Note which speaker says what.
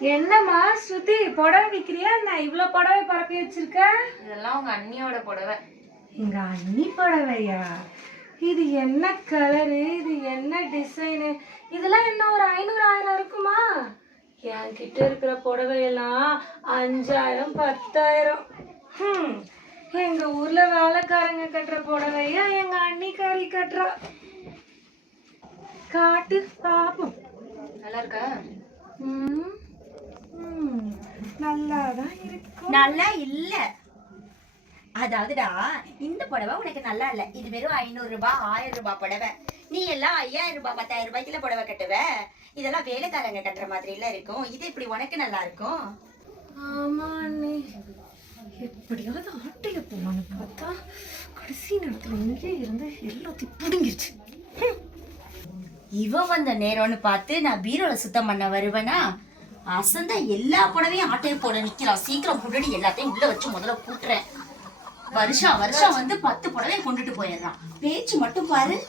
Speaker 1: என்னம்மா ஸ்ருதி புடவை விற்கிறியா நான் இவ்வளோ புடவை பரப்பி வச்சிருக்க?
Speaker 2: இதெல்லாம் உங்க அண்ணியோட புடவை.
Speaker 1: எங்க அண்ணி புடவையா? இது என்ன கலரு இது என்ன டிசைனு இதெல்லாம் என்ன ஒரு ஐநூறு ஆயிரம் இருக்குமா? என்கிட்ட இருக்கிற புடவையெல்லாம் அஞ்சாயிரம் பத்தாயிரம். ஹம். எங்க ஊர்ல வேலைக்காரங்க கட்டுற புடவையா எங்க அண்ணிக்காரி கட்டுறா. காட்டு பாப்போம்
Speaker 2: நல்லா இருக்கா?
Speaker 1: ம். ம். நல்லாதான் இருக்கும்
Speaker 3: நல்லா இல்ல. அதாவதுடா இந்த புடவை உனக்கு நல்லா இல்ல. இது வெறும் ஐநூறு ரூபாய் ஆயிரம் ரூபாய் புடவை. நீ எல்லாம் ஐயாயிரம் ரூபாய் பத்தாயிரம் ரூபாய்க்குல புடவை கட்டுவ. இதெல்லாம் வேலைக்காரங்க கட்டுற மாதிரி எல்லாம் இருக்கும். இது இப்படி உனக்கு நல்லா இருக்கும்?
Speaker 1: ஆமா எப்படியாவது ஆட்டைய போவான்னு பார்த்தா கடைசி நேரத்துல இங்கே இருந்து எல்லாத்தையும் பிடுங்கிருச்சு.
Speaker 3: இவன் வந்த நேரம்னு பார்த்து நான் பீரோல சுத்தம் பண்ண வருவேனா? அசந்தா எல்லா புடவையும் ஆட்டையை போட நிக்கிறான். சீக்கிரம் முன்னாடி எல்லாத்தையும் உள்ள வச்சு முதல்ல கூட்டுறேன். வருஷம் வருஷம் வந்து பத்து புடவை கொண்டுட்டு போயிடுறான். பேச்சு மட்டும் பாரு.